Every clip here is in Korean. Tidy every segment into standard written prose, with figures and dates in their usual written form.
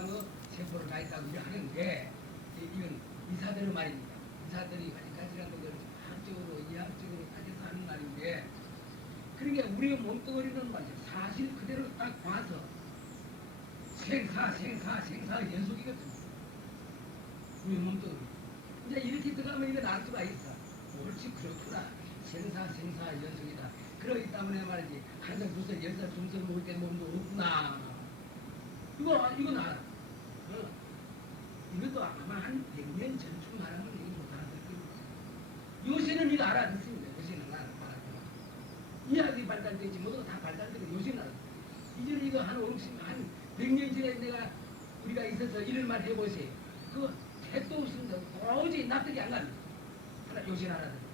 내가 뭐 세포를 다 있다고 하는데 이건 의사들은 말입니다. 의사들이 아직까지라도 그걸 과학적으로 이학적으로 따져서 하는 말인데 그러니까 우리의 몸뚱어리는 말이죠. 사실 그대로 딱 봐서 생사 연속이거든요. 우리 몸뚱어리. 이제 이렇게 들어가면 이건 알 수가 있어. 옳지 그렇구나. 생사 연속이다. 그러기 때문에 말이지 한살 두살 열살 중살 먹을 때 몸도 없구나. 이건 알아. 이것도 아마 한 100년 전쯤 말하면 이거 못 알아듣을 겁니다. 요새는 이거 알아듣습니다. 요새는 알아듣습니다. 이학이 발달되지 모두 다 발달되고 요새는 알아듣습니다. 이전에 이거 한 100년 전에 내가 우리가 있어서 이런 말 해보세요. 그거 택도 없습니다. 도저히 납득이 안 갑니다. 요새는 알아듣습니다.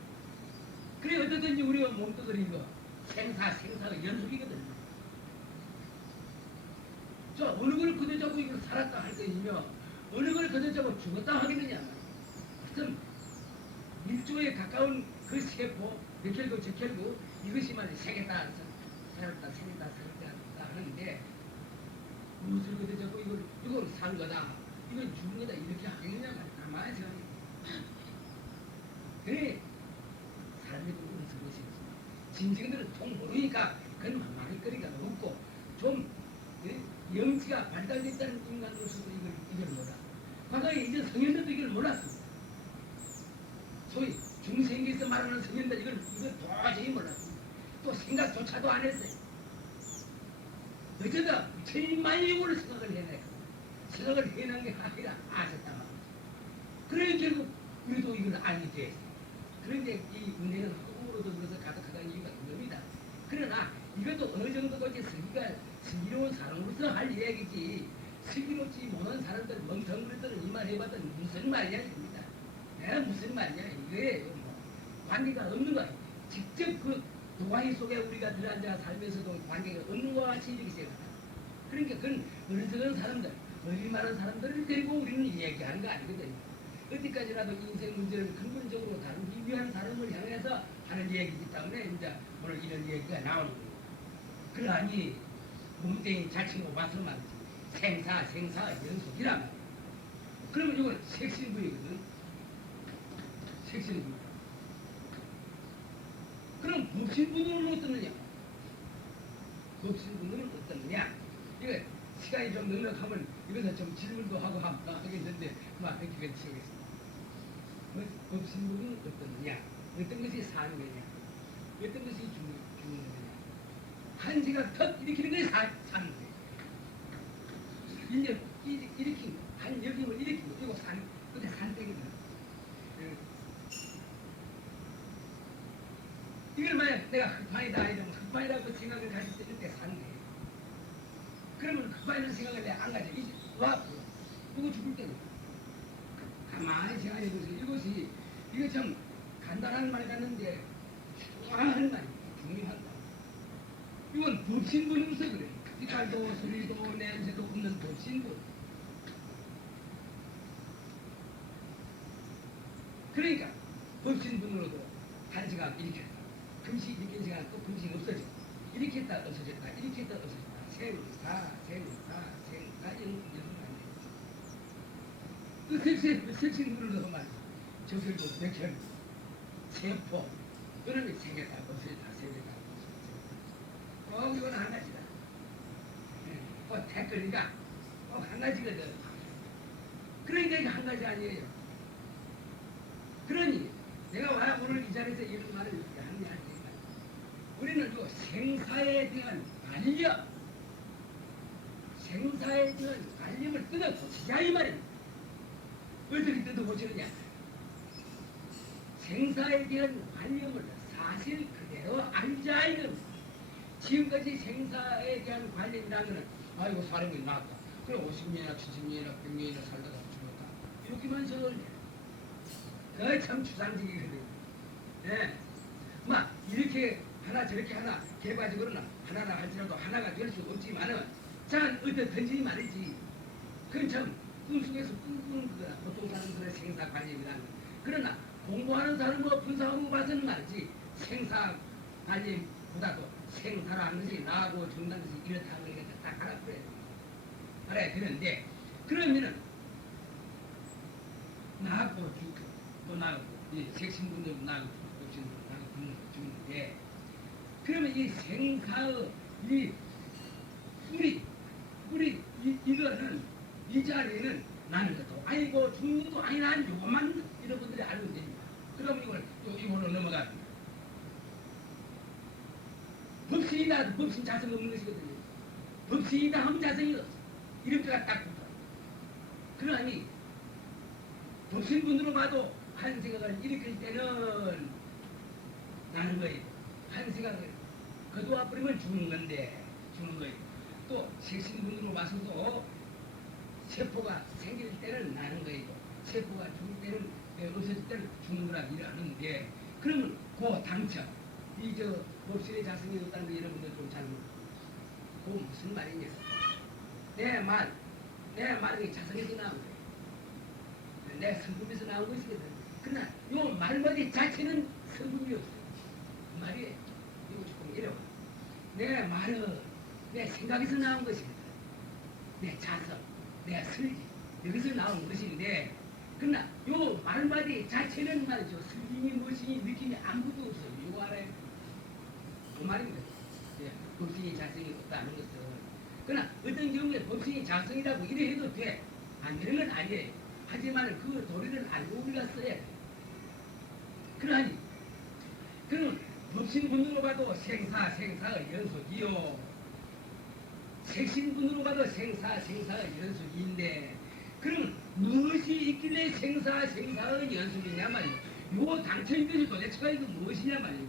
그래 어떻든지 우리가 몸뚱어리 이거 생사가 연속이거든요. 저 어느 걸 거둬잡고 이걸 살았다 할 것이며 어느 걸 거둬잡고 죽었다 하겠느냐. 하여튼 밀조에 가까운 그 세포 몇결구 저결구 이것이 말이야 생겼다 살았다 하는데 무엇을 거둬잡고 이걸 산 거다 이건 죽은 거다 이렇게 하겠느냐 말이야. 가만히 생각해. 그래 사람이 그런 것이 진정들은 통 모르니까 그건 망망이거리가 없고 좀 영지가 발달됐다는 인간으로서도 이걸 몰라. 과거에 이제 성현들도 이걸 몰랐습니다. 소위 중생에서 말하는 성현들 이걸 도저히 몰랐습니다. 또 생각조차도 안 했어요. 어쩌다 천만용으로 생각을 해내. 생각을 해낸 게 아니라 아셨단 말이죠. 그래 결국 우리도 이걸 알게 됐어요. 그런데 이 은혜는 허공으로도 그래서 가득하다는 이유가 그겁니다. 그러나 이것도 어느 정도도 이제 슬기로운 사람으로서 할 이야기지 슬기롭지 못한 사람들 멍텅구리들은 이 말 해봤더니 무슨 말이냐 입니다. 내가 무슨 말이냐 이거예요. 관계가 없는 거야. 직접 그 도가니 속에 우리가 들어앉아 살면서도 관계가 없는 것과 같이 이렇게 생각한다. 그러니까 그건 어리석은 사람들 어리 많은 사람들을 데리고 우리는 이야기하는 거 아니거든요. 어디까지라도 인생 문제를 근본적으로 다루기 위한 사람을 향해서 하는 얘기이기 때문에 이제 오늘 이런 얘기가 나오는 거예요. 그러하니 몸뚱이 잘 치고 봐서 말이지 생사 연속이란 말이에요. 그러면 이건 색신부이거든. 색신부. 그럼 법신부는 어떠느냐? 법신부는 어떠느냐? 이거 시간이 좀 넉넉하면 이것은 좀 질문도 하고 하겠는데 막 그렇게 치우겠습니다. 법신부는 어떠느냐? 어떤 것이 사는 거냐? 어떤 것이 죽는 거냐? 한시가 턱 일으키는 것이 사는 거예요. 인연 일으킨 거, 한 여김을 일으킨 거, 이거 그게 산땡이다. 이걸 만약 내가 흑판이다 이러면 흑판이라고 생각을 가질 때 그때 사는 거예요. 그러면 흑판이라는 생각을 내가 안 가져. 이제 와 누구 죽을 때는 가만히 생각해 보세요. 이거 참 간단한 말 같는데 중요한 말이에요. 중요한 말. 이건 법신분으로서 그래. 색깔도 소리도 냄새도 없는 법신분. 그러니까 법신분으로도 한 시간 일으켰다. 금시 일으킨 시간 또 금시 없어져. 일으켰다 없어졌다. 일으켰다 없어졌다. 생사 이런 그 색신분으로도 말이야. 저절도 백혈 세포 그러면 생겼다 없어졌다 생겼다 없어졌다. 이건 한 가지다. 댓글이가 한 가지거든. 그러니까 이게 한 가지 아니에요. 그러니 내가 오늘 이 자리에서 이런 말을 이렇게 하는 게 아니에요. 우리는 그 생사에 대한 관념을 뜯어보시자 이 말입니다. 어떻게 뜯어보시느냐? 생사에 대한 관념을 사실 그대로 알자 이겁니다. 지금까지 생사에 대한 관념이라는 것은 아이고 사람이 나왔다. 그래 50년이나 70년이나 100년이나 살다가 죽었다. 이렇게만 생각을 해. 그게 참 추상적이거든요. 네. 막 이렇게 하나 저렇게 하나 개발적으로는 하나라 할지라도 하나가 될 수 없지만은 자 어떻든지 말이지. 그건 참 꿈속에서 꿈꾸는 거다. 보통 사람들의 생사관념이라는 거. 그러나 공부하는 사람과 분석하고 봐서는 말이지 생사관념보다도 생사라는 것이 나하고 중요한 것이 이렇다는 걸 딱 알아버려야 돼. 알아야 되는데 그러면은 나하고 죽고 또 나하고 이 색신분도 나하고 없신분도 나하고 죽는데 그러면 이 생사의 이 뿌리 이거는 이 자리는 나는 것도 아니고 죽는 것도 아니라 요것만 여러분들이 알면 됩니다. 그럼 이걸로 넘어가. 법신이다 법신 자성 없는 것이거든요. 법신이다 하면 자성이 없어. 이름표가 딱 붙어. 그러니 법신분으로 봐도 한 생각을 일으킬 때는 나는 거예요. 한 생각을 거두어 버리면 죽는 건데 죽는 거예요. 또 색신분으로 봐서도 세포가 생길 때는 나는 거예요. 세포가 죽을 때는 없어질 때는 죽는 거라 일하는데 그러면 그 당첨 이저 법신의 자성이 없다는 거 여러분들 좀 잘 모르고 그 무슨 말이냐. 내 말이 자성에서 나온 거예요. 내 성품에서 나온 것이거든. 그러나 요 말머리 자체는 성품이 없어요. 말이 이거 조금 이래와. 내 말은 내 생각에서 나온 것입니다. 내 자성, 내 슬기 여기서 나온 것인데 그러나 요 말마디 자체는 말이죠. 슬기니 무엇이니 느낌이 아무것도 없어요. 이거 알아요? 그 말입니다. 예, 법신이 자성이 없다는 것은 그러나 어떤 경우에 법신이 자성이라고 이래 해도 돼. 안 되는 건 아니에요. 하지만 그 도리를 알고 우리가 써야 돼. 그러니 그럼 법신분으로 봐도 생사의 연속이요. 색신분으로 봐도 생사의 연속인데 그럼 무엇이 있길래 생사의 연속이냐 말이에요. 요 당첨인 것이 도대체가 이거 무엇이냐 말이에요.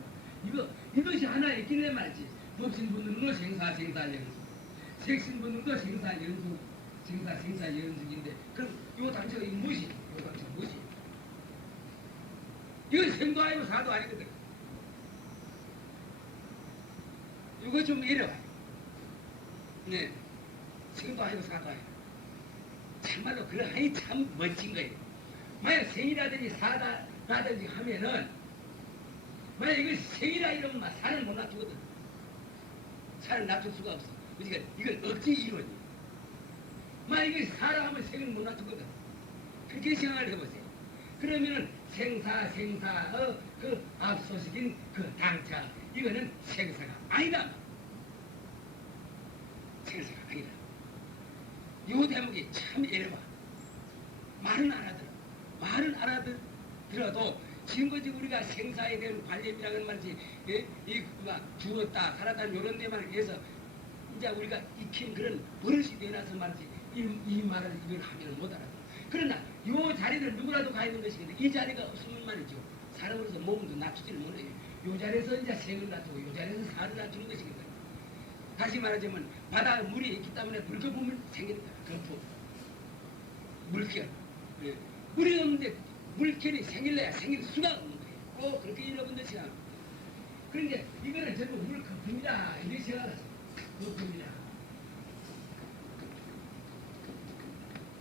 이것이 하나 있길래 말이지. 법신분으로 생사 연속, 색신분으로 생사 연속인데 그럼 요 당처가 이거 무엇이? 요 당처 무엇이? 이건 생도 아니고 사도 아니거든. 이거 좀 이래봐요. 네, 생도 아니고 사도 아니고 참말로 그러하니 참 멋진 거예요. 만약 생이라든지 사다라든지 하면은 만약 이걸 생이라 이러면 막 살을 못 놔두거든. 살을 놔둘 수가 없어. 그러니까 이건 억지 이론이에요. 만약 이걸 사라 하면 생을 못 놔두거든. 그렇게 생각을 해보세요. 그러면은 생사의 그 앞소식인 그 당차 이거는 생사가 아니다. 생사가 아니다. 요 대목이 참 예려봐. 말은 알아들어도 지금까지 우리가 생사에 대한 관념이라는 말이지 죽었다 살았다 이런 데만 해서 이제 우리가 익힌 그런 버릇이 되어나서 말이지 이 말을 이걸 하면 못 알아들어. 그러나 요 자리를 누구라도 가 있는 것이거든. 이 자리가 없으면 말이죠. 사람으로서 몸도 낮추지를 못해요. 요 자리에서 이제 생을 낮추고 요 자리에서 사를 낮추는 것이거든. 다시 말하자면 바다에 물이 있기 때문에 물거품을 생기는 거야. 거품. 물결. 네. 물이 없는데 물결이 생길래야 생길 수가 없는 거예요. 꼭 그렇게 여러분들 생각합니다. 그런데 이거는 전부 물 거품이다. 이렇게 생각하세요. 거품이다.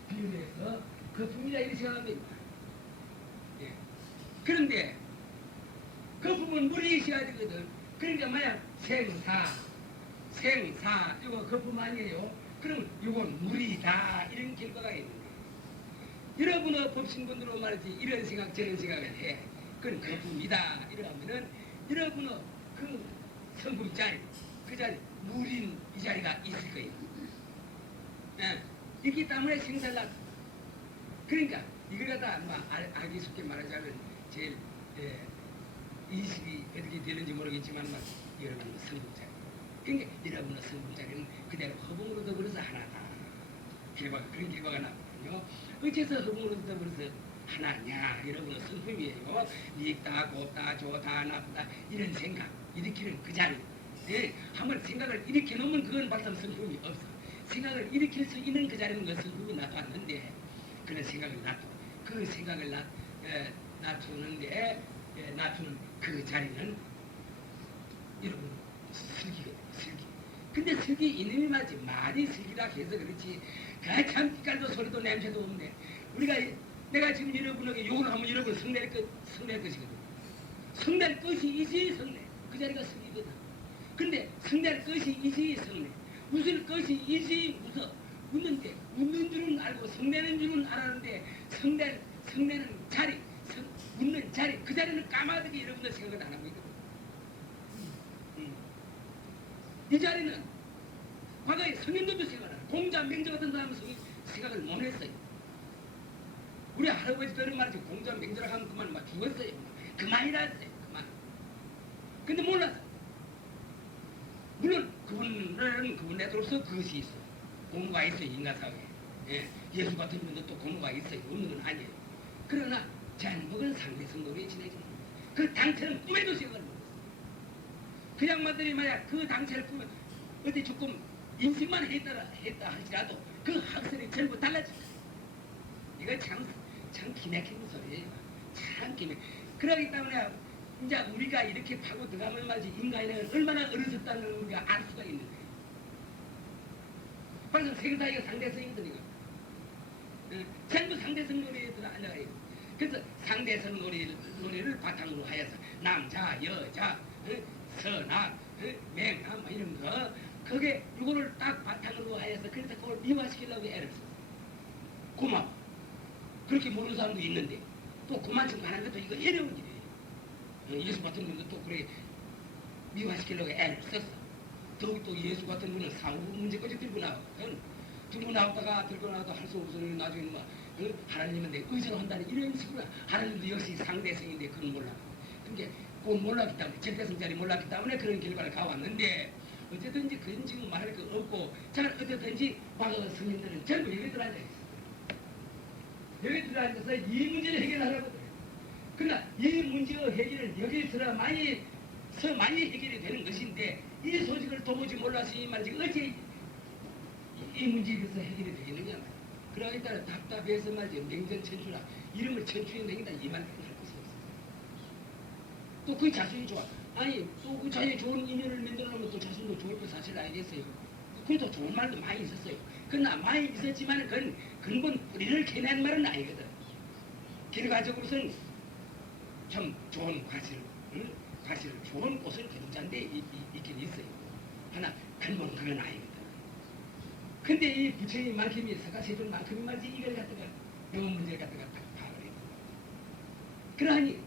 비유해서 거품이다 이렇게 생각합니다. 예. 그런데 거품은 물이 있어야 되거든. 그러니까 만약 생사 이거 거품 아니에요. 그러면 이건 물이다 이런 결과가 있는 거예요. 여러분의 법신분들로 말이지 이런 생각 저런 생각을 해. 그건 거품이다 이러면은 여러분의 그 성품 자리 그 자리 물인 이 자리가 있을 거예요. 예. 있기 때문에 생살날. 그러니까 이걸 갖다 알기 쉽게 말하자면 제일 인식이 어떻게 되는지 모르겠지만 여러분의 성품 자리. 그러니까 여러분의 성품 자리는 그대로 허봉으로도 그래서 하나다. 그런 결과가 나거든요. 어째서 허봉으로도 그래서 하나냐 여러분의 성품이에요. 익다 곱다 좋다 나쁘다 이런 생각 일으키는 그 자리. 예, 한번 생각을 일으켜 놓으면 그건 발상 성품이 없어. 생각을 일으킬 수 있는 그 자리는 그 성품이 나타났는데 그런 생각을 그 생각을 낮추는 그 자리는 여러분 슬기거든요. 슬기. 근데 슬기 이름이 맞지 말이 슬기라 해서 그렇지 참 빛깔도 소리도 냄새도 없네. 내가 지금 여러분에게 욕을 하면 여러분 성낼 것이거든. 성낼 것이이지 성내. 그 자리가 슬기거든. 근데 성낼 것이이지 성내. 웃을 것이이지 웃어. 웃는데 웃는 줄은 알고 성내는 줄은 알았는데 성내는 자리, 웃는 자리 그 자리는 까마득히 여러분들 생각을 안 하고 있거든. 이 자리는 과거에 성인들도 생각을 안 해요. 공자 맹자 같은 사람은 생각을 못 했어요. 우리 할아버지도 이런 말이지. 공자 맹자라고 하면 그만 막 죽었어요. 그만이라 했어요. 그만. 근데 몰랐어. 물론 그분네들로서 그것이 있어. 공부가 있어요. 인간사회에. 예. 예수 같은 분도 또 공부가 있어요. 없는 건 아니에요. 그러나 전복은 상대성 노래에 지내지는 거예요. 그 당체는 꿈에도 생각을 못했어요. 그 양반들이 만약 그 당체를 꿈에 어디 조금 인식만 했다 할지라도 그 학설이 전부 달라진다. 이거 참 기막히는 소리예요. 참 기막. 그러기 때문에 이제 우리가 이렇게 파고 들어가면 말이지 인간이 얼마나 어리석다는 걸 우리가 알 수가 있는 거예요. 방금 세계사 이거 상대성이거든 이거. 전부 상대성 노래에 들어 앉아가 있고. 그래서 상대성 노래를 바탕으로 하여서 남자, 여자, 선악, 맹아 뭐 이런 거 그게 이거를 딱 바탕으로 하여서 그래서 그걸 미화시키려고 애를 썼어요. 고마워. 그렇게 모르는 사람도 있는데 또 그만큼 하는 것도 이거 어려운 일이에요. 예수 같은 분도 또 그래 미화시키려고 애를 썼어. 더욱 또 예수 같은 분은 사후 문제까지 들고 나왔거든. 들고 나왔다가 할 수 없으니 나중에 뭐 하나님한테 의존한다는 이런 식으로 하나님도 역시 상대성인데 그건 몰라. 그러니까 그건 몰랐기 때문에 절대성자리 몰랐기 때문에 그런 결과를 가왔는데 어쨌든지 그건 지금 말할 거 없고 자 어쨌든지 과거 스님들은 전부 여기 들어앉아 있어. 여기 들어앉아서 이 문제를 해결하라거든. 그러나 이 문제의 해결은 여기서 많이 해결이 되는 것인데 이 소식을 도무지 몰라서 이 말이지 어찌 이 문제에 대해서 해결이 되겠느냐 말이야. 그러니까 답답해서 말이지 맹전천추라 이름을 천추에 맹이다 이 말을 할 것이 없어. 또 그 자신이 좋아. 아니 또 그 자신이 좋은 인연을 만들어 놓으면 또 자신도 좋을 거 사실 알겠어요. 그래도 좋은 말도 많이 있었어요. 그러나 많이 있었지만 그건 근본 뿌리를 캐낸 말은 아니거든. 결과적으로는 참 좋은 과실, 좋은 꽃을 거둔자인 데 있긴 있어요. 하나 근본 그건 아니거든. 근데 이 부처님 만큼이 석가세존 만큼이 말이지 이걸 갖다가 요 문제를 갖다가 딱 파악을 해요. 그러하니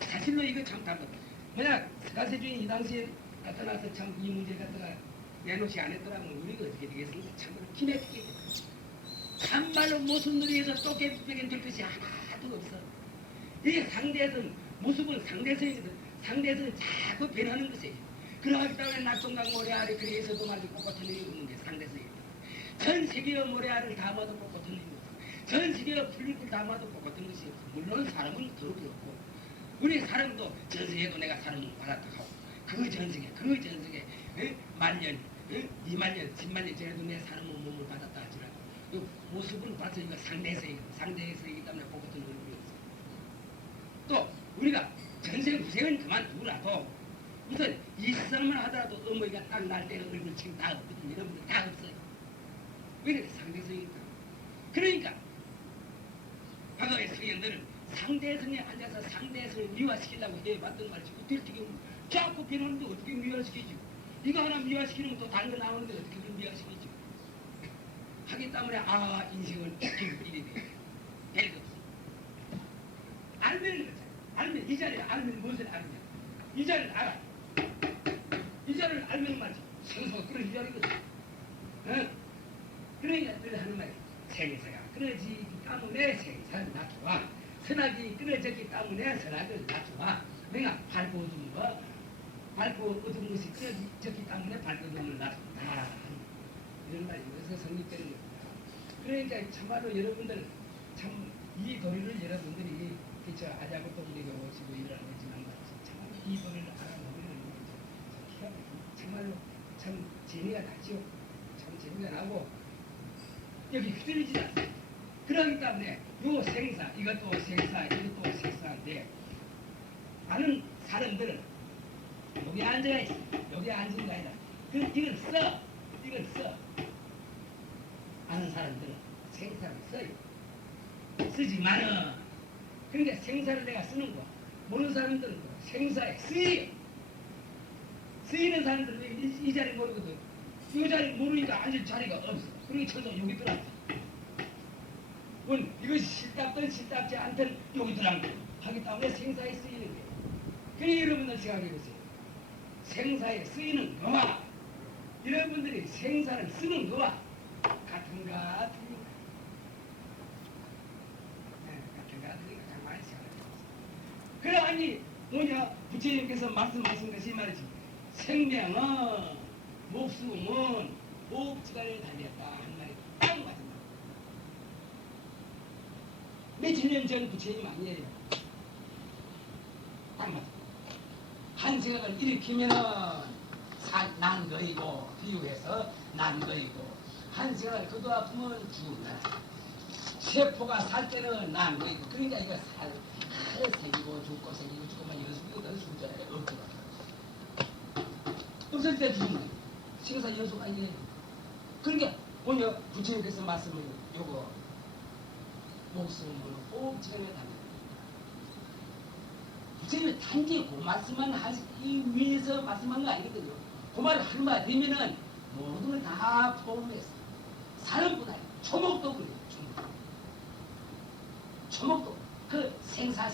사실로 이거 참 답답해. 만약 석가세존이 이 당시에 나타나서 참 이 문제를 갖다가 내놓지 않았더라면 우리가 어떻게 되겠습니까? 참으로 기맥히게 참말로 모습 놀이에서 쫓겨내게 될 것이 하나도 없어. 이게 상대에서는 모습은 상대성이거든. 상대에서는 자꾸 변하는 것이에요. 그러기 때문에 낙종강 모래알이 그래서도 말이지 꽃같은 일이 없는데 상대성이거든. 전 세계의 모래알을 담아도 꽃같은 일이 없어. 전 세계의 풀잎을 담아도 꽃같은 것이 없어. 물론 사람은 더욱 없고 우리 사람도 전생에도 내가 사람을 받았다 하고 그 전생에 만년 2만년 10만년 전에도 내 사람의 몸을 받았다 하지라고 그 모습은 봐서 이거 상대성이기 때문에 꽃같은 얼굴이 없어. 또 우리가 전생 후생은 그만두라고 우선 이 세상만 하더라도 어머니가 딱 날 때는 얼굴 지금 다 없거든. 여러분들 다 없어요. 왜 그래? 상대성이니까. 그러니까 과거의 성현들은 상대성에 앉아서 상대성을 미화시키려고 해봤던 말이지 어떻게 자꾸 변하는데 어떻게 미화시키지? 이거 하나 미화시키면 또 다른 거 나오는데 어떻게 그걸 미화시키지? 하기 때문에 인생은 이래 돼. 될 것 없어. 알면 그렇잖아. 알면 이 자리에 알면 무엇을 알느냐? 이 자리를 알아. 이 자리를 알면 말이지. 생소가 그런 이 자리거든. 그러니까 늘 하는 말이야. 생사가 끊어지기 때문에 생사를 낮춰와. 선악이 끊어졌기 때문에 선악을 낮춰와. 내가 밝고 어두운 거, 밝고 어두운 것이 끊어졌기 때문에 밝고 어두움을 낮춘다. 이런 말이 그래서 성립되는 겁니다. 그러니까 참말로 여러분들 참 이 도리를 여러분들이 그저 아자고 또 우리가 오시고 일어나고 있지만 참말로 이 도리를 알아보면 정말로 참 재미가 나죠. 참 재미가 나고 여기 흐트러지지 않습니다. 그러기 때문에 요 생사 이것도 생사인데 많은 사람들은 여기 앉아 있어. 여기 앉은 거 아니라 이걸 써. 아는 사람들은 생사를 써요. 쓰지만은 그러니까 생사를 내가 쓰는 거 모르는 사람들은 생사에 쓰이는 사람들은 이 자리 모르거든. 이 자리 모르니까 앉을 자리가 없어. 그리고 저도 여기 들어왔다. 이것이 싫답든 싫답지 않든 여기 들어간 하기 때문에 생사에 쓰이는 거예요. 그러니 여러분들 생각해보세요. 생사에 쓰이는 거와 여러분들이 생사를 쓰는 거와 같은가 틀린가? 네, 같은가 틀린가 정말 생각해보세요. 그래 아니 뭐냐 부처님께서 말씀하신 것이 말이지 생명은 목숨은 보복지간에 달렸다 한 말이 딱 맞은 말. 몇천 년 전 부처님 아니에요. 딱 맞아. 한 생각을 일으키면은 난 거이고 비유해서 난 거이고 한 생각을 거두어보면 죽은 거야. 세포가 살 때는 난 거이고 그러니까 이거 생기고 죽고 생기고 죽고만 연속이거든 순전하게 없더라. 없을 때 죽은 거야. 생사 연속 아니에요. 그러니까 오늘 부처님께서 말씀을 요거 목숨을 호흡지간에 담는 부처님이 단지 그 말씀만 하기 위해서 말씀한 거 아니거든요. 그 말을 한마디 되면은 모든 걸 다 포함해서 사는뿐 아니고 초목도 그래요. 초목도 그 생사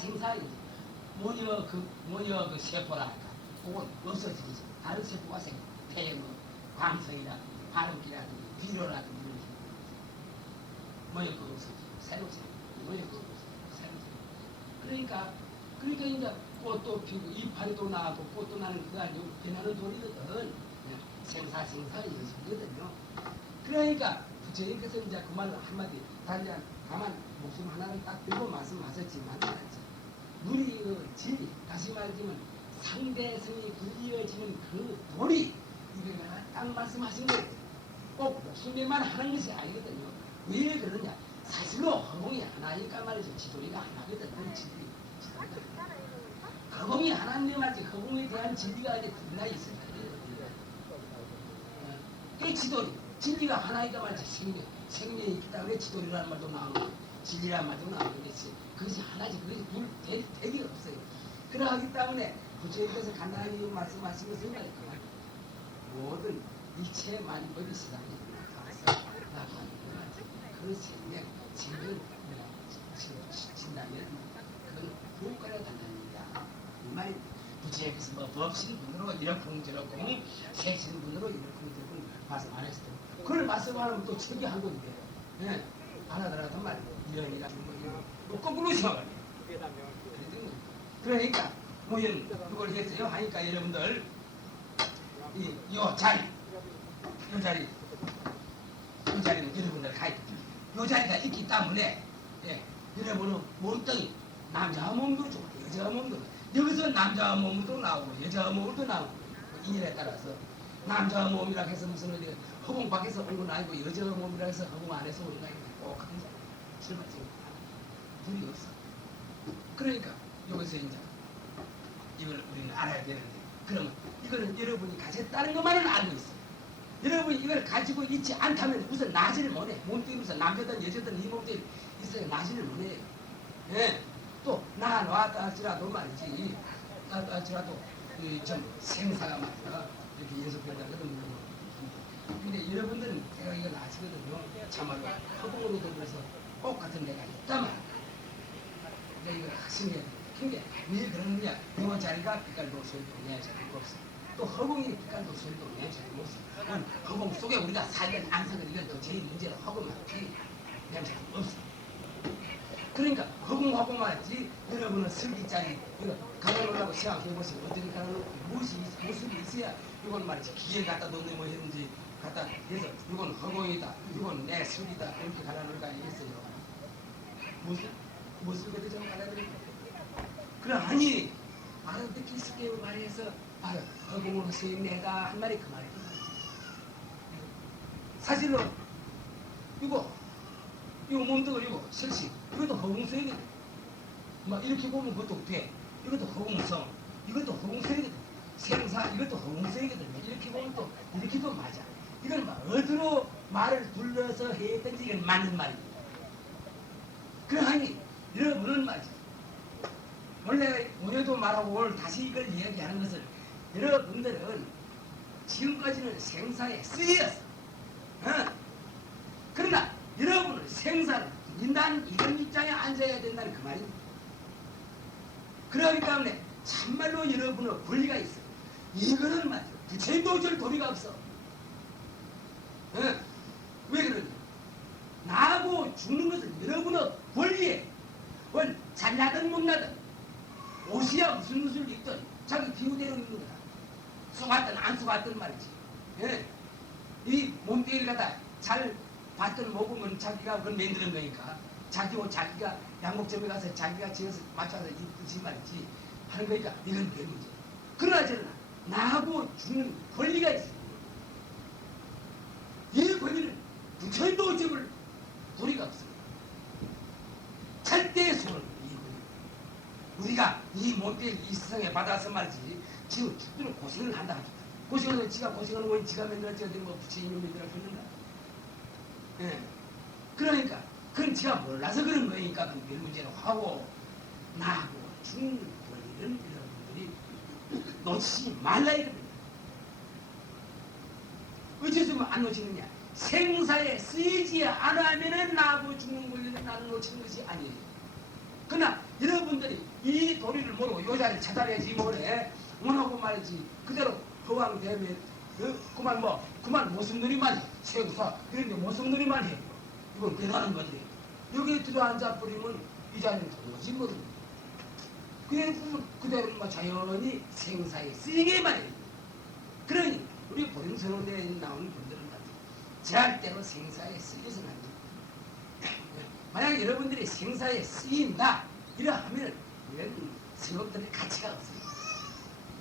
뭐냐 그 세포라 할까 그건 없어지지. 다른 세포가 생겨. 폐뭐 광석이라든지 발음기라든지 비료라든지 뭐냐 그거 없어지. 새로 생겨. 뭐냐 그거 없어지. 새로 생겨. 그러니까 이제 꽃도 피고 이파리도 나고 꽃도 나는 그거 아니고 변하는 돌이거든. 생사 연습이거든요. 그러니까 부처님께서 이제 그 말을 한마디 다만 목숨 하나를 딱 들고 말씀하셨지만 우리 그 진리 다시 말하자면 상대성이 불리어지는 그 돌이 이거가 딱 말씀하신 거예요. 꼭 목숨에만 하는 것이 아니거든요. 왜 그러냐? 사실로 허공이 하나니까 말이죠. 지도리가 하나거든. 지도리. 허공이 하나인데 말이지 허공에 대한 진리가 이제 둘나 있을 거예요. 그 지도리, 진리가 하나이다 말이지 생명이 있기 때문에 지도리라는 말도 나오고 진리라는 말도 나오고 그것이 하나지 그것이 둘 대기가 없어요. 그러하기 때문에 부처님께서 간단하게 말씀하신 것은 모든 이체 만법이 시작이 나타나서 그 생명을 진다면 그건 후과를 단다는 이 말이 부처님께서 뭐 법신 분으로 이렇쿵저렇쿵 색신 분으로 이렇쿵저렇쿵 말씀 안 했을 때 그걸 말씀하면 또 책이 한 권이 돼요. 예. 안 하더라도 말이에요. 이런이가 뭐 거꾸로 생각을 해요. 그러니까 모연 그걸 했어요. 하니까 여러분들 요 자리는 여러분들 가입 요 자리가 있기 때문에 여러분은 몸뚱이 남자 몸도 좋고 여자 몸도 여기서 남자 몸도 나오고 여자 몸도 나오고 인연에 따라서 남자 몸이라 해서 무슨 어디 허공 밖에서 온 건 아니고 여자 몸이라 해서 허공 안에서 온 건 아니고 꼭 같은 실마지 둘이 없어. 그러니까 여기서 이제 이걸 우리는 알아야 되는데 그러면 이거는 여러분이 가졌다는 것만은 알고 있어요. 여러분이 이걸 가지고 있지 않다면 우선 나지를 못해. 몸뚱이 무슨 남자든 여자든 이 몸뚱이 있어야 나지를 못해요. 예. 또 나 놨다 할지라도 말이지 놨다 할지라도 좀 생사가 말이야 이렇게 연습한다거든. 근데 여러분들은 제가 이걸 아시거든요. 참말로 허공으로 들어서 꼭 같은 데가 있단 말이야. 이걸 하시면 근데 왜 그러느냐? 이 자리가 빛깔도 소리도 내 자리가 없어. 또 허공이 빛깔도 소리도 내 자리가 없어. 허공 속에 우리가 살면 안 살면 이건 또 제일 문제는 허공만 피 냄새가 없어. 그러니까 허공 말이지 여러분은 슬기짜리 이거 가려놓으라고 생각해보시면 어떻게 가려놓고 무엇이 있어야 이건 말이지 기계 갖다 놓는 뭐 했는지 갖다 해서 이건 허공이다 이건 내 슬기다 이렇게 가려놓을까 했어요. 무슨 것도 좀 가려놓을까 그러하니 알아듣기 쉽게 말해서 바로 허공으로 쓰인 내다 한 말이 그 말이에요. 사실로 이거 몸뚱이 이거 실시 이것도 허공성이거든. 막 이렇게 보면 그것도 돼. 이것도 허공성 이것도 허공성이거든. 생사 이것도 허공성이거든. 이렇게 보면 또 이렇게도 맞아. 이건 막 어디로 말을 둘러서 했든지 이건 맞는 말입니다. 그러하니 여러분은 말이죠. 원래 오늘도 말하고 오늘 다시 이걸 이야기하는 것은 여러분들은 지금까지는 생사에 쓰였어. 그러나 여러분은 생사를 인단 이런 입장에 앉아야 된다는 그 말입니다. 그러기 때문에 참말로 여러분의 권리가 있어요. 이거는 맞죠. 부처님도 어쩔 도리가 없어. 왜 그러냐? 나하고 죽는 것은 여러분의 권리에 원 잘나든 못나든 옷이야 무슨 옷을 입든 자기 기우대로 입는 거다. 속았든 안 속았든 말이지. 예. 이 몸뚱이를 갖다 잘 봤든 먹으면 자기가 그걸 만드는 거니까 자기 옷 자기가 양복점에 가서 자기가 지어서 맞춰서 입듯이 말이지 하는 거니까 이건 내 문제. 그러나 저는 나하고 죽는 권리가 있어요. 이 권리는 부처님도 어찌볼 도리가 없습니다. 절대 소원 이 권리. 우리가 이 몸뚱이를 이 세상에 받아서 말이지 지금 죽도록 고생을 한다. 고생을 지가 고생하는 건 지가 만들었지 어디 뭐 부처님이 만들었겠는가. 예. 그러니까 그건 지가 몰라서 그런 거니까 그건 별 문제로 하고 나하고 죽는 권리는 여러분들이 놓치지 말라 이겁니다. 어째서 안 놓치느냐? 생사에 쓰이지 않으면은 나하고 죽는 권리는 나는 놓치는 것이 아니에요. 그러나 여러분들이 이 도리를 모르고 요 자리를 찾아내지 뭐래 원하고 말이지 그대로 허황되면 그만 모성놀이만 해. 세우사 그런데 모성놀이만 해. 이건 대단한 건데 여기에 들어앉아 버리면 이 자리는 도무지 모릅니다. 그대로 자연히 생사에 쓰이게만 해요. 그러니 우리 보림선언대에 나오는 분들은 절대로 생사에 쓰여서는 안 됩니다. 만약 여러분들이 생사에 쓰인다 이러하면 이런 성업들의 가치가 없어요.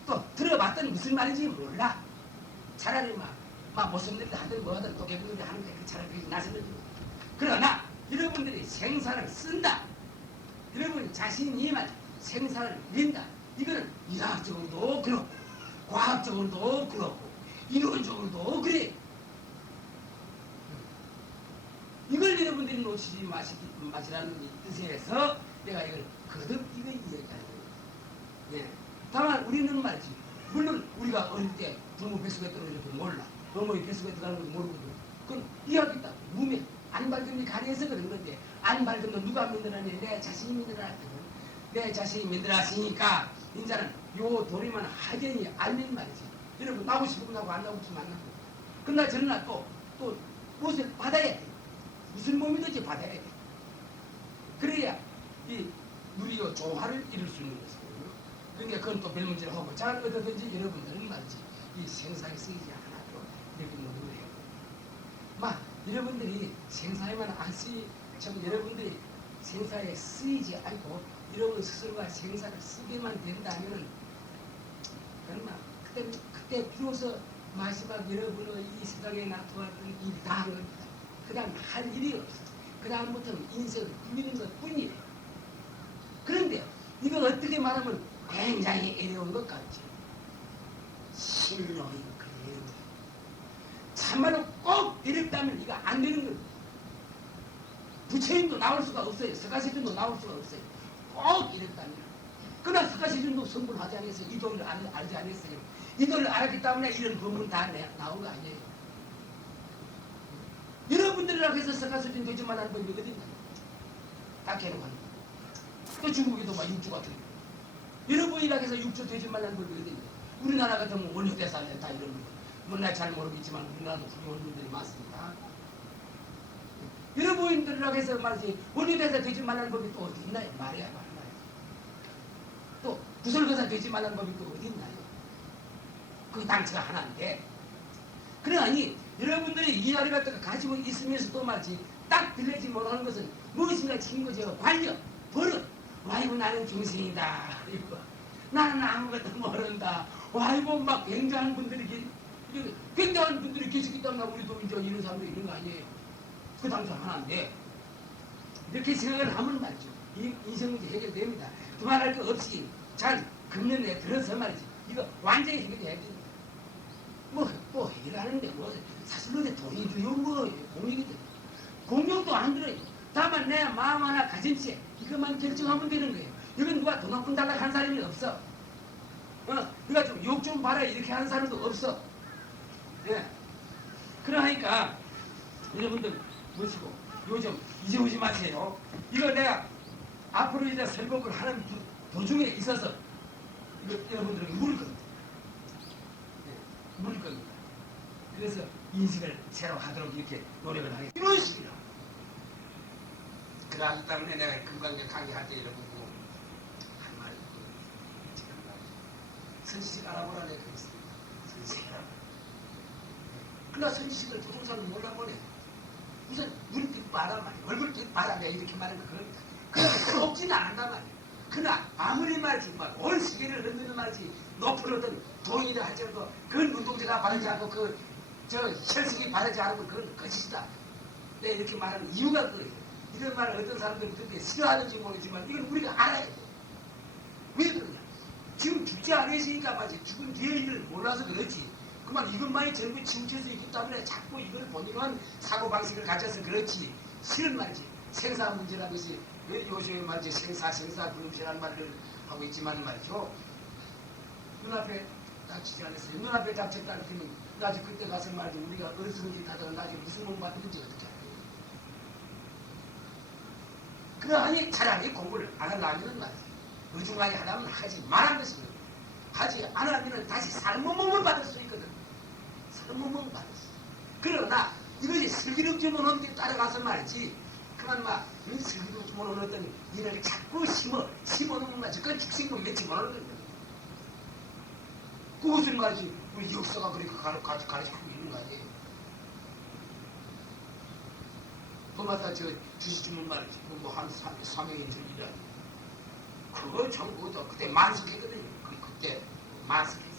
또 들어봤더니 무슨 말인지 몰라. 차라리 막 모성들이 하든 뭐하든 또 개분들이 하는 게 차라리 나서는. 그러나 여러분들이 생사를 쓴다. 여러분 자신이만 생사를 낸다. 이거는 일학적으로도 그렇고 과학적으로도 그렇고 이론적으로도 그래. 이걸 여러분들이 놓치지 마시라는 뜻에서 내가 이걸 거듭 이거 이야기하는 거예요. 예. 다만 우리는 말이지. 물론 우리가 어릴 때 부모 뱃속에 떨어져도 몰라. 어머니 뱃속에 들어가는 것도 모르고 그건 이야기다. 무매. 안 밝음이 가려서 그런 건데 안 밝으면 누가 만들어내? 내 자신이 만들어놨거든. 내 자신이 만들어놨으니까 인자는 요 도리만 확연히 알면 말이지. 여러분 나고 싶으면 나고 안 나고 싶으면 안 나고. 그러나 저는 또 무엇을 받아야 돼. 무슨 몸이든지 받아야 돼. 그래야 이 누리요 조화를 이룰 수 있는 것이고. 그러니까 그건 또 별 문제를 하고 잘 얻어든지 여러분들은 말이지 이 생사에 쓰이지 않아도 이렇게 노력을 해요. 여러분들이 생사에만 안 쓰이 참 여러분들이 생사에 쓰이지 않고 여러분 스스로가 생사를 쓰게만 된다면은 그러나 그때 비로소 마지막 여러분의 이 세상에 나타났던 일이 다 한 겁니다. 그 다음 할 일이 없어. 그 다음부터는 인생을 꾸미는 것 뿐이에요. 그런데 이걸 어떻게 말하면 굉장히 어려운 것 같죠. 실로 그래요. 참말로 꼭 이랬다면 이거 안 되는 거예요. 부처님도 나올 수가 없어요. 석가시준도 나올 수가 없어요. 꼭 이랬다면. 그러나 석가시준도 성불하지 않았어요. 이 도리를 알지 않았어요. 이 도리를 알았기 때문에 이런 법문 다 나온 거 아니에요. 여러분들이라고 해서 석가시준 되지 말라는 법이 어딨나? 다 개놓고 하는 거예요. 또 중국에도 막 육주 같은 거. 여러분이라고 해서 육주 되지 말라는 법이 어딨나? 우리나라 같으면 원효대사 다 이런 거. 물론 잘 모르겠지만 우리나라도 훌륭한 분들이 많습니다. 여러분들이라고 해서 말이지 원효대사 되지 말라는 법이 또 어디 있나요? 말이야 말이야. 또 구설거사 되지 말라는 법이 또 어디 있나요? 그 당처가 하나인데. 그러니 여러분들이 이 자리 갖다가 가지고 있으면서도 말이지 딱 들리지 못하는 것은 무엇인가 지킨 거죠. 관력, 버릇. 와이고 나는 중생이다. 나는 아무것도 모른다. 와이고 막 굉장한 분들이 굉장한 분들이 계시기 때문에 우리도 이제 이런 사람도 있는 거 아니에요. 그 당초 하나인데 이렇게 생각을 하면 말이죠. 이 인생 문제 해결됩니다. 두말할 거 없이 잘 금년에 들어서 말이지. 이거 완전히 해결돼야 됩니다. 뭐 해결하는데 사실로 돈이 주요한 거 공익이든 공명도 안 들어요. 다만 내 마음 하나 가짐시 이것만 결정하면 되는 거예요. 이건 누가 돈 한 푼 달라고 한 사람이 없어. 누가 좀 욕 좀 봐라 이렇게 하는 사람도 없어. 예. 그러니까 여러분들 보시고 요즘 이제 오지 마세요. 이거 내가 앞으로 이제 설법을 하는 도중에 있어서 이거 여러분들에게 물을 겁니다. 물을 겁니다. 그래서 인식을 새로 하도록 이렇게 노력을 하겠습니다. 이런 식이라. 그러기 때문에 내가 금강경 강의할 때 이러고 한 말이 선지식 알아보라 내가 그랬습니다. 선지식 알아보라. 그러나 선지식을 부동산은 몰라보네. 우선 눈빛 봐라 말이야. 얼굴빛 봐라 내가 이렇게 말하는 거 그럽니다. 그러나 없지는 않는단 말이야. 그러나 아무리 말지 온 시계를 흔드는 말이지 높은 어떤 돈이라 할지라도 그건 운동자가 바르지 않고 저 혈색이 바르지 않으면 그건 거짓이다. 내가 이렇게 말하는 이유가 그거예요. 이런 말을 어떤 사람들은 듣게 싫어하는지 모르지만 이건 우리가 알아야 돼. 왜 그러냐? 지금 죽지 않으시니까 말이지 죽은 뒤의 일을 몰라서 그렇지. 그만 이것만이 전부 치우쳐서 있기 때문에 자꾸 이걸 본인은 사고방식을 가져서 그렇지. 실은 말이지 생사 문제라는 것이 요즘에 말이지 생사 불문제라는 말을 하고 있지만 말이죠. 눈앞에 닥치지 않았어요. 눈앞에 닥쳤다는 그는 나중에 그때 가서 말이지 우리가 어리석은지 다다가 나중에 무슨 공 받는지 어떻게 알아요. 그러하니 차라리 공부를 안 하려면 말이지 의중하게 하려면 하지 말한 것입니다. 하지 않으면 다시 살모몸을 받을 수 있거든. 살모몸을 받을 수 있어. 그러나 이것이 슬기롭지만 없는 데 따라가서 말이지 그만 막 슬기롭지만 없는 어떤 이를 자꾸 심어놓으면 말이지 그건 죽생물이 집어넣는 거야. 그것을 말이지 우리 역사가 그렇게 가르치고 있는 거 아니에요. 도마다 저 주시주문 말이지 뭐한 3명인 줄이라니 그거 전부 다 그때 만석했거든요. 그때 만석했어요.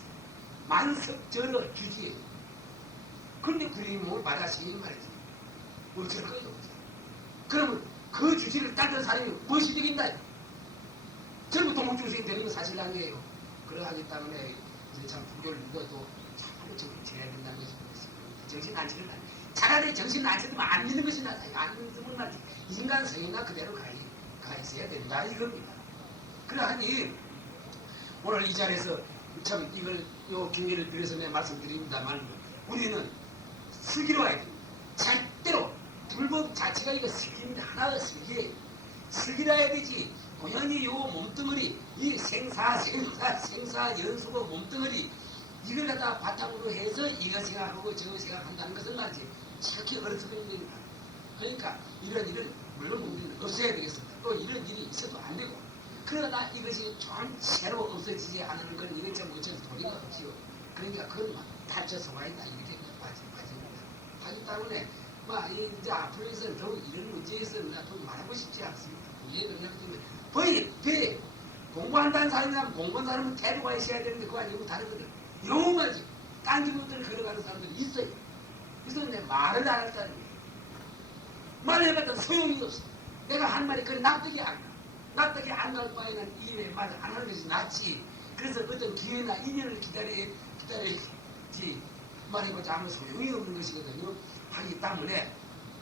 만석절어 주지에 그런데 그림이 뭘 받아시니 말이지 어쩔 거예요. 그러면 그 주지를 따르는 사람이 무엇이 되겠나? 전부 동국중생이 되는 건 사실 아니에요. 그러하기 때문에 우리 참 불교를 믿어도 참으로 정신해야 된다는 것이 정신 안 차리면 차라리 정신 안 차리면 안 믿는 것이 낫아요. 안 믿으면 말이지 인간 성이나 그대로 가 있어야 된다 이겁니다. 그러하니 오늘 이 자리에서 참 이걸 요 경계를 빌어서 내가 말씀드립니다만 우리는 슬기로워야 됩니다. 절대로 불법 자체가 이거 슬기입니다. 하나가 슬기예요. 슬기라야 되지. 고연히 요 몸뚱어리 이 생사 연수고 몸뚱어리 이걸 갖다 바탕으로 해서 이거 생각하고 저거 생각한다는 것은 말이지 착히 어리석은 일입니다. 그러니까 이런 일은 물론 우리는 없어야 되겠습니다. 또 이런 일이 있어도 안 되고 그러나 이것이 좀 새로 없어지지 않는 건 이건 좀 어쩔 도리가 없지요. 그러니까 그건 다쳐서 와있다 이렇게 빠집니다. 하기 때문에 이제 앞으로에서는 좀 이런 문제에서는 좀 말하고 싶지 않습니다. 배 공부한다는 사람이나 공부한 사람은 태도가 있어야 되는데 그거 아니고 다르거든. 영웅하지 딴지부터 걸어가는 사람들이 있어요. 그래서 내 말을 안 했다는 거예요. 말을 해봤더니 소용이 없어. 내가 한 말이 그건 납득이 안 가. 납득이 안 갈 바에는 이 일에 말을 안 하는 것이 낫지. 그래서 어떤 기회나 인연을 기다리지 말해보자 하면 소용이 없는 것이거든요. 하기 때문에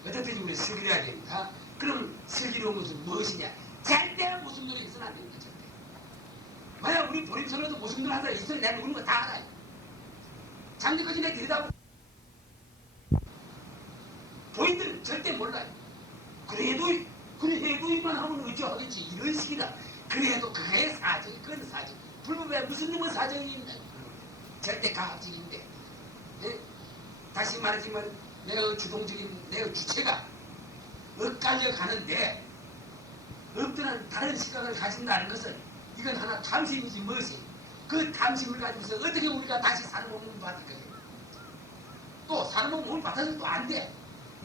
어떻든지 우리 슬기려야 됩니다. 그럼 슬기로운 것은 무엇이냐? 절대 무슨 눈에 있어는 안 됩니다. 절대. 만약 우리 보림선에도 무슨 눈 하나 있으면 내가 누구는 거 다 알아요. 잠재까지 내가 들여다보고 보인들 절대 몰라요. 그래도 이만 하면 어찌하겠지. 이런 식이다. 그래도 그게 사정, 그건 사정. 불법에 무슨 놈의 사정이 있나? 절대 가합적인데. 네? 다시 말하지만 내가 주동적인 내가 주체가 엇갈려 가는데 없더는 다른 시각을 가진다는 것은 이건 하나 탐심이지 무엇이. 그 탐심을 가지고서 어떻게 우리가 다시 사는 몸을 받을 거예요. 또 사는 몸을 받아서 또 안 돼.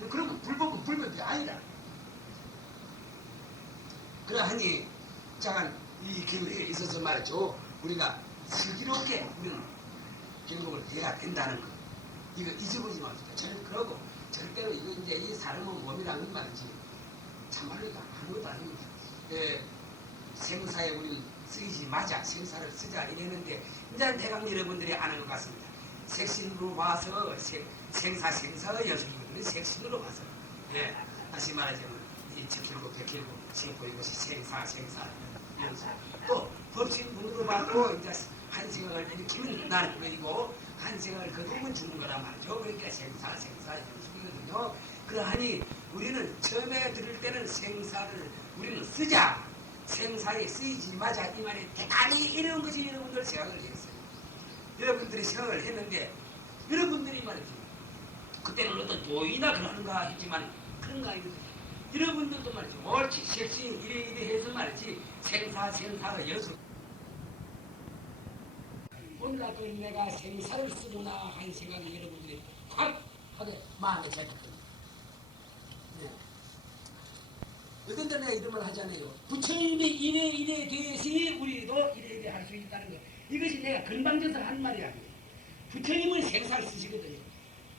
그러면 불법은 불법이 아니라. 그러하니 잠깐 이 기회에 있어서 말이죠. 우리가 슬기롭게 우리는 경복을 해야 된다는 거. 이거 잊어보지 맙시다. 저는 그러고 절대로 이거 이제 이 사람은 몸이라는 말이지. 참말로 이거 아무것도 아닙니다. 생사에 우리는 쓰이지 마자 생사를 쓰자 이랬는데 이제 대강 여러분들이 아는 것 같습니다. 색신으로 봐서 생사의 연속이거든요. 색신으로 봐서 다시 말하자면 이 적힐고 백힐고 생고 이것이 생사 연속. 또 법신문으로 봐도 이제 한 생각을 일으키면 나는 거이고 한 생각을 거두면 죽는 거란 말이죠. 그러니까 생사 연속이거든요. 그러하니 우리는 처음에 들을 때는 생사를 우리는 쓰자. 생사에 쓰이지 마자. 이 말이 대단히 이런 것이 여러분들 생각을 했어요. 여러분들이 생각을 했는데 여러분들이 말이죠. 그때는 어떤 도의나 그러는가 했지만 그런가 아니거든요. 여러분들도 말이죠. 옳지 섹시 이래 해서 말이지 생사가 여수. 오늘날도 내가 생사를 쓰구나 하는 생각이 여러분들이 확 하게 마음에 잡혔거든요. 네. 어떤 때 내가 이런 말 하잖아요. 부처님이 이래 되시 우리도 이래 할 수 있다는 거. 이것이 내가 건방져서 한 말이야. 부처님은 생사를 쓰시거든요.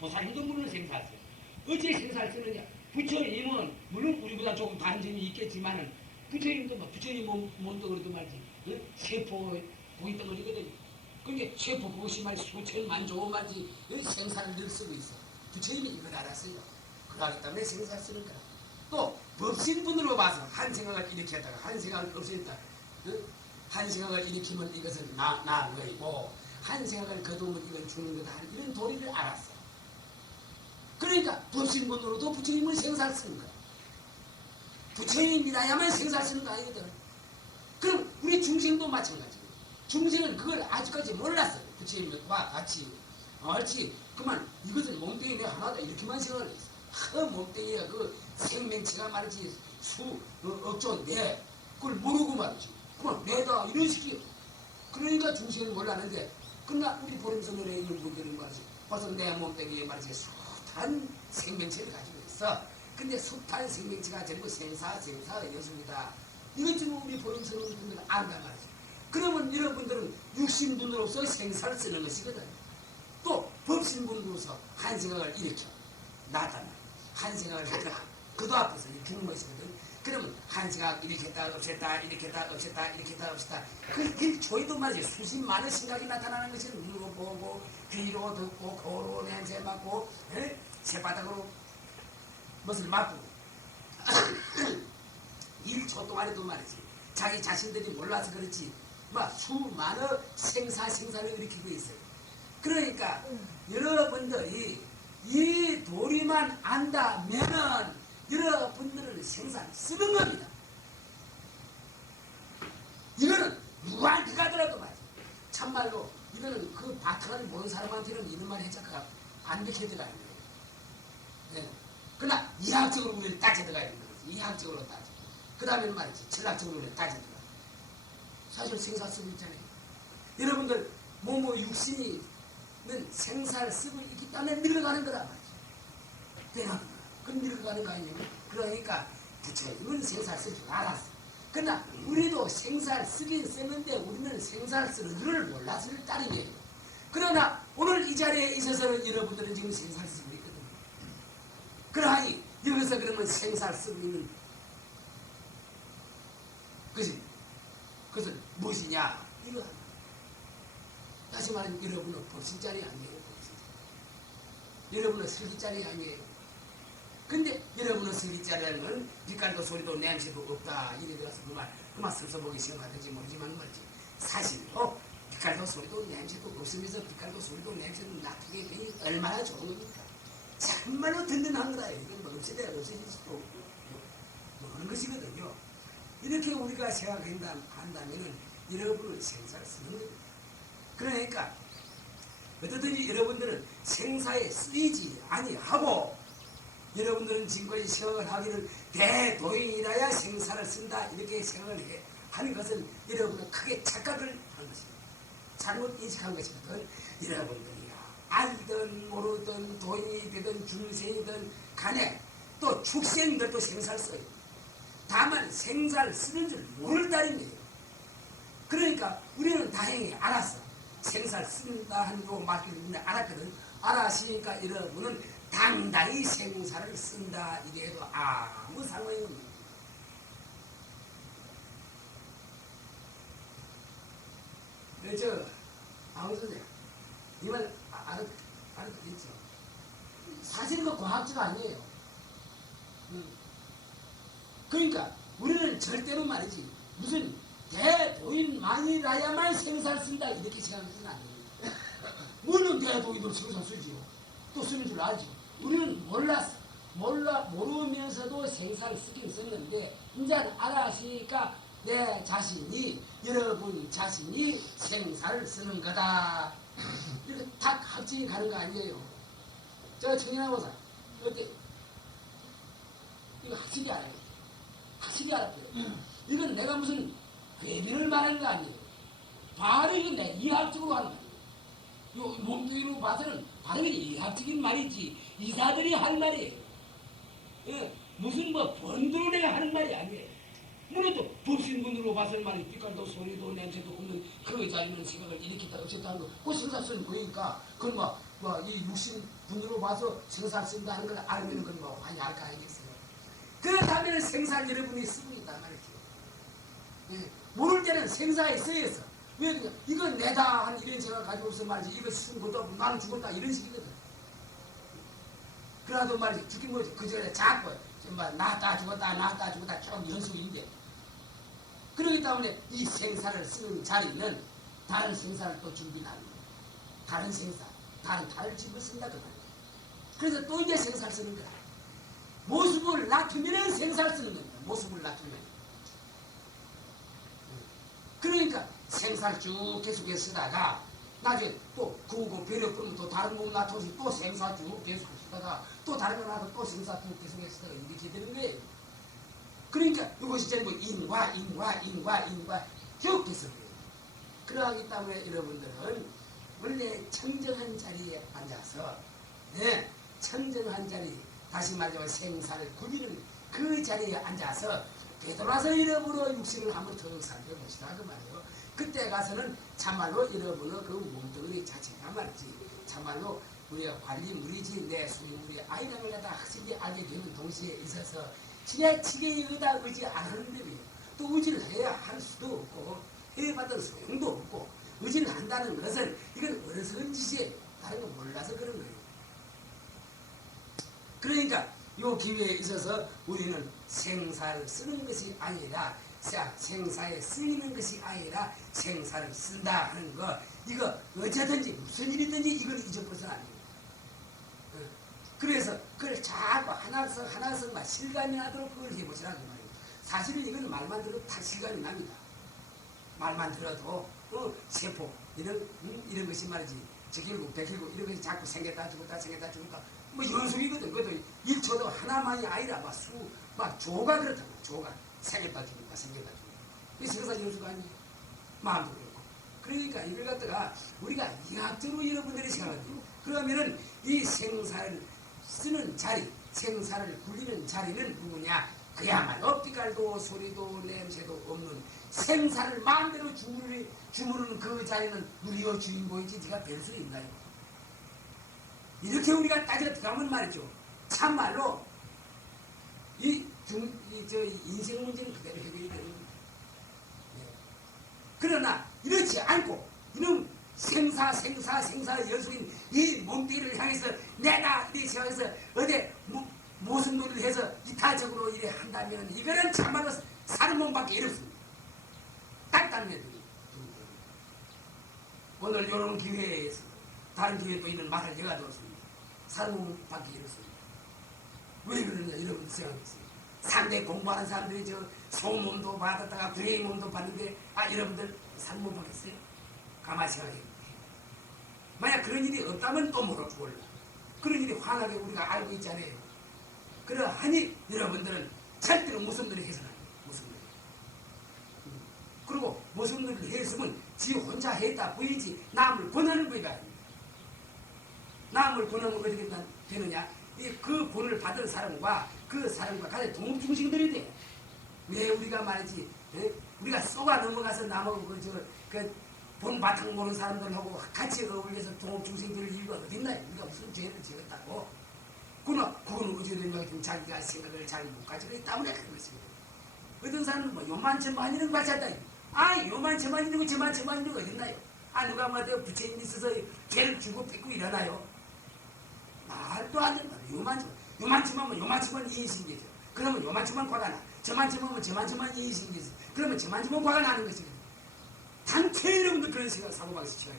보살님도 물론 생사를 써요. 어째 생사를 쓰느냐? 부처님은 물론 우리보다 조금 다른 점이 있겠지만은 부처님도 막 부처님 몸도 그래도 말이지. 응? 세포 고기 덩어리거든요. 그게 세포 그것이 말이 수천만 조금 말이지 생사를 늘 쓰고 있어. 부처님이 이걸 알았어요. 그러기 때문에 생사를 쓰는 거라. 또 법신분으로 봐서 한 생각을 일으켰다가 한 생각을 없애었다. 응? 한 생각을 일으키면 이것은 나은 거이고 한 생각을 거두면 이건 죽는 거다. 이런 도리를 알았어. 그러니까 법신분으로도 부처님은 생사를 쓰는 거야. 부처님이라야만 생사를 쓰는 거 아니거든. 그럼 우리 중생도 마찬가지예요. 중생은 그걸 아직까지 몰랐어요. 부처님과 같이. 알지? 그만 이것은 몸뚱이 내 하나다 이렇게만 생각을 했어. 그 몸뚱이가 그 생명체가 말이지 억조 내 그걸 모르고 말이지. 그만 내다 이런 식이요. 그러니까 중생은 몰랐는데 그러나 우리 보림선언에 있는 분들은 말이지 벌써 내 몸뚱이에 말이지 숱한 생명체를 가지고 있어. 근데 숱한 생명체가 전부 생사가 여수입니다. 이것 좀 우리 보림선언 분들은 안단 말이지. 그러면 여러분들은 육신분으로서 생사를 쓰는 것이거든. 또 법신분으로서 한 생각을 일으켜 나타나 한 생각을 하다가 그도 앞에서 죽는 것이거든. 그러면 한 생각 일으켰다 없앴다 일으켰다 없앴다 일으켰다 없앴다 그 조이도 말이지 수십 많은 생각이 나타나는 것이 눈으로 보고 귀로 듣고 코로 냄새 맡고 새바닥으로 멋을 맛보고 1초 동안에도 말이지 자기 자신들이 몰라서 그렇지 막 수많은 생사를 일으키고 있어요. 그러니까 여러분들이 이 도리만 안다면은 여러분들은 생사를 쓰는 겁니다. 이거는 누구한테 가더라도 말이야. 참말로 이거는 그 바탕을 모르는 사람한테는 이런 말 해자가 안 되게 들어가는 거예요. 네. 그러나 이학적으로 우리를 따져 들어가야 되는 거지. 이학적으로 따져. 그 다음에 말이지. 철학적으로 우리를 따져 들어가. 사실 생사 쓰고 있잖아요. 여러분들 육신이 생사를 쓰고 있기 때문에 늙어가는 거란 말이죠. 대단한 거야. 그럼 늙어가는 거 아니에요? 그러니까 부처님은 생사를 쓰지 않았어. 그러나 우리도 생사를 쓰긴 쓰는데 우리는 생사를 쓰는 줄을 몰랐을 따름이에요. 그러나 오늘 이 자리에 있어서는 여러분들은 지금 생사를 쓰고 있거든요. 그러하니 여기서 그러면 생사를 쓰고 있는 그것은 무엇이냐? 이거 다시 말하면 여러분은 법신자리 아니에요. 법신자리. 여러분은 슬기자리 아니에요. 근데 여러분은 슬기자리라는 건 빛깔도 소리도 냄새도 없다. 이래 들어서 그만 써보기 시험하든지 모르지만 말이지. 사실로 빛깔도 소리도 냄새도 없으면서 빛깔도 소리도 냄새도 나쁘게 되니 얼마나 좋은 겁니까? 참말로 든든한 거다. 이건 뭐 없애야 없애질 수도 없고 뭐 그런 것이거든요. 이렇게 우리가 생각한다면은 여러분은 생사를 쓰는 겁니다. 그러니까 어떻든지 여러분들은 생사에 쓰이지 아니하고 여러분들은 지금까지 생각을 하기를 대도인이라야 생사를 쓴다 이렇게 생각을 하는 것은 여러분은 크게 착각을 한 것입니다. 잘못 인식한 것이거든. 여러분들이야 알든 모르든 도인이 되든 중생이든 간에 또 축생들도 생사를 써요. 다만 생사를 쓰는 줄 모를 따름이에요. 그러니까 우리는 다행히 알았어. 생사를 쓴다 하는 거 말씀을 알았거든. 알았으니까 여러분은 당당히 생사를 쓴다 이게 해도 아무 상관이 없는 거예요. 아우선생 이 말 알았겠죠? 사실은 그 과학자가 아니에요. 그러니까 우리는 절대로 말이지 무슨 대도인만이라야만 생사를 쓴다 이렇게 생각하지는 않아요. 물론 대도인도 생사 쓰지요. 또 쓰는 줄 알죠. 우리는 몰랐어. 모르면서도 생사를 쓰긴 썼는데 이제 알았으니까 내 자신이 여러분 자신이 생사를 쓰는 거다. 이렇게 딱 합증이 가는 거 아니에요. 저 청년하고사 어때? 이거 확실히 알아요. 확실히 알았거든요. 이건 내가 무슨 괴비를 말하는 거 아니에요. 바로 이건 내 이학적으로 하는 거예요. 요 몸뚱이로 봐서는 바로 이학적인 말이지 이사들이 할 말이에요. 예, 무슨 뭐 번들어 내가 하는 말이 아니에요. 물론도 법신분으로 봐서는 말이 빛깔도 소리도 냄새도 없는 그 자리는 생각을 일으켰다 어쨌다 하는 거 그 생사쓰는 보이니까 그건 이 육신분으로 봐서 생사 쓴다 하는 걸 알면 그건 뭐 많이 알까 아니겠어요. 그렇다면 생사를 여러분이 쓰고 있단 말이죠. 예, 모를 때는 생사에 쓰여서 왜 그러냐 이건 내다 한 이런 생각 가지고 없어 말이지 이거 쓴 것도 없고 나는 죽었다 이런 식이거든. 그래도 말이지 죽긴 뭐지 그 전에 자꾸 나왔다 죽었다 쭉 연속인데 그러기 때문에 이 생사를 쓰는 자리는 다른 생사를 또 준비하는 거예요. 다른 생사, 다른 달을 집어 쓴다 그 말이에요. 그래서 또 이제 생사를 쓰는 거야. 모습을 낮추면 생사를 쓰는 겁니다. 모습을 낮추면. 그러니까 생사를 쭉 계속해서 쓰다가 나중에 또 구고 배려 끊으면 또 다른 몸 낮춰서 또 생사 쭉 계속 쓰다가 또 다른 거 나도 또 생사 쭉 계속해서 쓰다가 이렇게 되는 거예요. 그러니까 이것이 전부 인과 쭉 계속돼요. 그러하기 때문에 여러분들은 원래 청정한 자리에 앉아서 청정한 자리 다시 말하자면 생사를 구비는 그 자리에 앉아서 되돌아서 여러분의 육신을 한번 더 살펴보시라 그 말이에요. 그때 가서는 참말로 여러분의 그 몸뚱이 자체가 말이지 참말로 우리가 관리물이지 내 수행물이 아니라는 걸 다 확실히 알게 되는 동시에 있어서 지나치게 여기다 의지 안 하는 데요. 또 의지를 해야 할 수도 없고 해받은 소용도 없고 의지를 한다는 것은 이건 어리석은 짓이에요. 다른 거 몰라서 그런 거예요. 그러니까 이 기회에 있어서 우리는 생사를 쓰는 것이 아니라 생사에 쓰이는 것이 아니라 생사를 쓴다 하는 거 이거 어쩌든지 무슨 일이든지 이걸 잊어버려서는 안 됩니다. 그래서 그걸 자꾸 하나씩 막 실감이 나도록 그걸 해보시라고 말이에요. 사실은 이건 말만 들어도 다 실감이 납니다. 말만 들어도 세포 이런 것이 말이지 적일고 백일고 이런 것이 자꾸 생겼다 죽었다 뭐 연속이거든. 그것도 1초도 하나만이 아니라 막 조가 그렇단 말이야. 조가 생겼다 죽었다 이 생사 연수가 아니에요. 마음도 그렇고. 그러니까 이걸 갖다가 우리가 이학적으로 여러분들이 생각해요. 그러면은 이 생사를 쓰는 자리, 생사를 굴리는 자리는 누구냐? 그야말로 빛깔도 소리도 냄새도 없는 생사를 마음대로 주무르는 그 자리는 우리의 주인공이지 네가 뵐 수 있나요? 이렇게 우리가 따져 들어가면 말이죠. 참말로 인생 문제는 그대로 해결이 되는 겁니다. 그러나 이렇지 않고 이는 생사 연속인 이 몸뚱이를 향해서 내가 이렇게 생각해서 어디 무슨 놀이를 해서 이타적으로 이래 한다면 이거는 참말로 사는 몸밖에 없습니다. 딱 다른 애들이 오늘 이런 기회에서 다른 기회에 또 이런 말을 내가 들었습니다. 사는 몸밖에 없습니다. 왜 그러냐 여러분 생각했어요. 상대 공부하는 사람들이 저 소몸도 받았다가 구레이 몸도 받는데 여러분들 사는 몸 받겠어요? 가만히 생각해요. 만약 그런 일이 없다면 또 몰라. 그런 일이 환하게 우리가 알고 있잖아요. 그러하니 여러분들은 절대로 무슨 일을 해서는 안 돼요. 무슨 일. 그리고 무슨 일을 했으면 지 혼자 했다 보이지 남을 권하는 거가 아닙니다. 남을 권하면 어떻게 되느냐? 그 본을 받은 사람과 그 사람과 같이 동업중생들이 돼. 왜 우리가 말이지? 우리가 쏘가 넘어가서 남하고 본 바탕 보는 사람들하고 같이 어울려서 동업중생들을 이유가 어딨나요? 우리가 무슨 죄를 지었다고? 그건 어찌 된가 하면 자기가 생각을 잘 못 가지고 있기 때문에 그런 것입니다. 어떤 사람은 요만저만 이런 거 같았다. 요만저만 이런 거 저만저만 이런 거 어딨나요? 누가 뭐 부처님 있어서 죄를 주고 뺏고 이러나요? 말도 안 되는 거예요. 요만저만 이인신계죠. 그러면 요만저만 화가 나. 저만저만 이인신계죠. 그러면 저만저만 화가 나는 것이거든요. 단체 여러분들 그런 생각 사고방식 시작이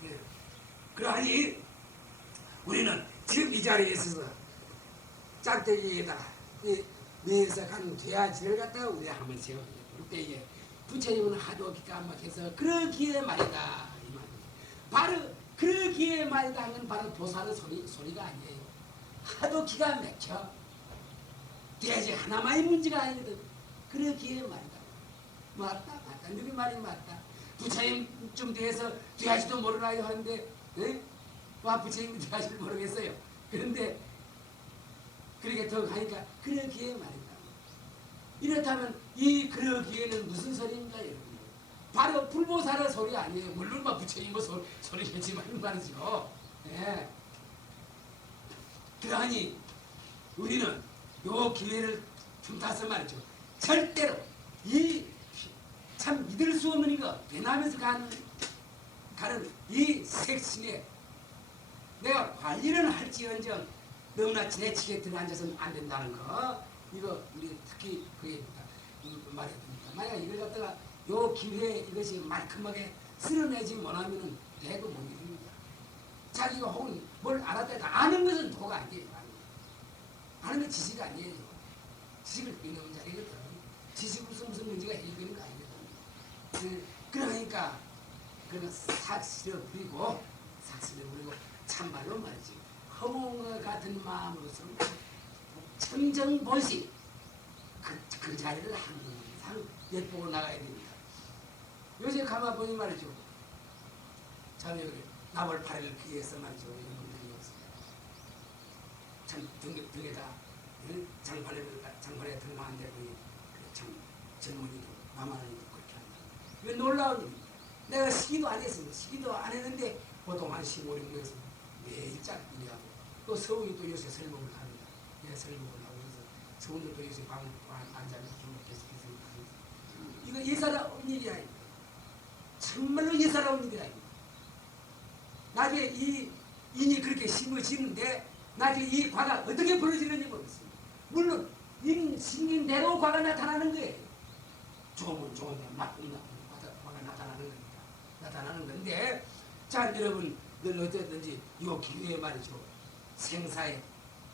됩니다. 그러하니 우리는 지금 이 자리에 있어서 짝대기에다가 매에서 간 돼지를 갖다가 우리 한번 세워 볼 때에 부처님은 하도 기가 막혀서 그러기에 말이다 이 말. 바로 그러기에 말이다 하는 바로 보살의 소리가 아니에요. 하도 기가 막혀. 돼지 하나만의 문제가 아니거든. 그러기에 말이다. 맞다. 너희 말이 맞다. 부처님쯤 돼서 돼지도 모르나요 하는데 와 부처님 돼지를 모르겠어요. 그런데 그렇게 더 가니까 그러기에 말이다. 이렇다면 이 그러기에는 무슨 소리입니까 여러분? 바로 불보살의 소리 아니에요. 물론 부처님 소리겠지만 말이죠. 네. 그러하니 우리는 요 기회를 틈타서 말이죠. 절대로 이 참 믿을 수 없는 이거 배남에서 가는 이 색신에 내가 관리를 할지언정 너무나 지나치게 들어앉아서는 안 된다는 거 이거 우리 특히 그게 말해야 됩니다. 만약 이걸 갖다가 요 기회에 이것이 말끔하게 쓸어내지 못하면은 대거 못 믿습니다. 자기가 혹은 뭘 알았다가 아는 것은 도가 아니에요. 아는 건 지식 아니에요. 지식을 믿는 자리거든. 지식으로서 무슨 문제가 해결되는 거 아니거든. 그러니까 그런 삭시를 부리고 참말로 말이지 허공과 같은 마음으로서 청정보시 그 자리를 항상 엿보고 나가야 됩니다. 요새 가만 보니 말이죠. 참 여기 나벌 8일 피해서 말이죠. 이런 분들이 없어요. 참 등에다 장판에 등만한데 참 젊은이도 남한이도 그렇게 한다. 이건 놀라운 일입니다. 내가 시기도 안 했습니다. 시기도 안 했는데 보통 한 15, 16에서 매일 짝 일하고 또 서울이 또 요새 설목을 합니다. 내가 설목을 하고 그래서 서울도 요새 방 앉아서 좀 계속해서 합니다. 이거 예사로운 일이 아닙니다. 정말로 예사로운 일이 아닙니다. 나중에 이 인이 그렇게 심어지는데 나중에 이 과가 어떻게 벌어지는지 모르겠습니다. 물론 인 생긴 대로 과가 나타나는 거예요. 좋으면 좋은데 나쁘면 과가 나타나는 겁니다. 나타나는 건데 자 여러분 늘 어쨌든지 이 기회에 말이죠. 생사에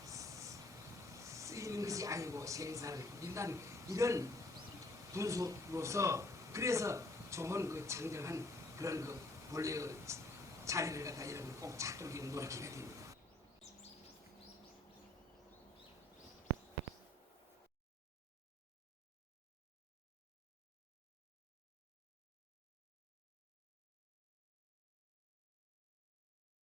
쓰이는 것이 아니고 생사를 이룬다는 이런 분수로서 그래서 좋은 그 창정한 그런 그 본래의 자리를 갖다 여러분 꼭 찾도록 노력해야 됩니다.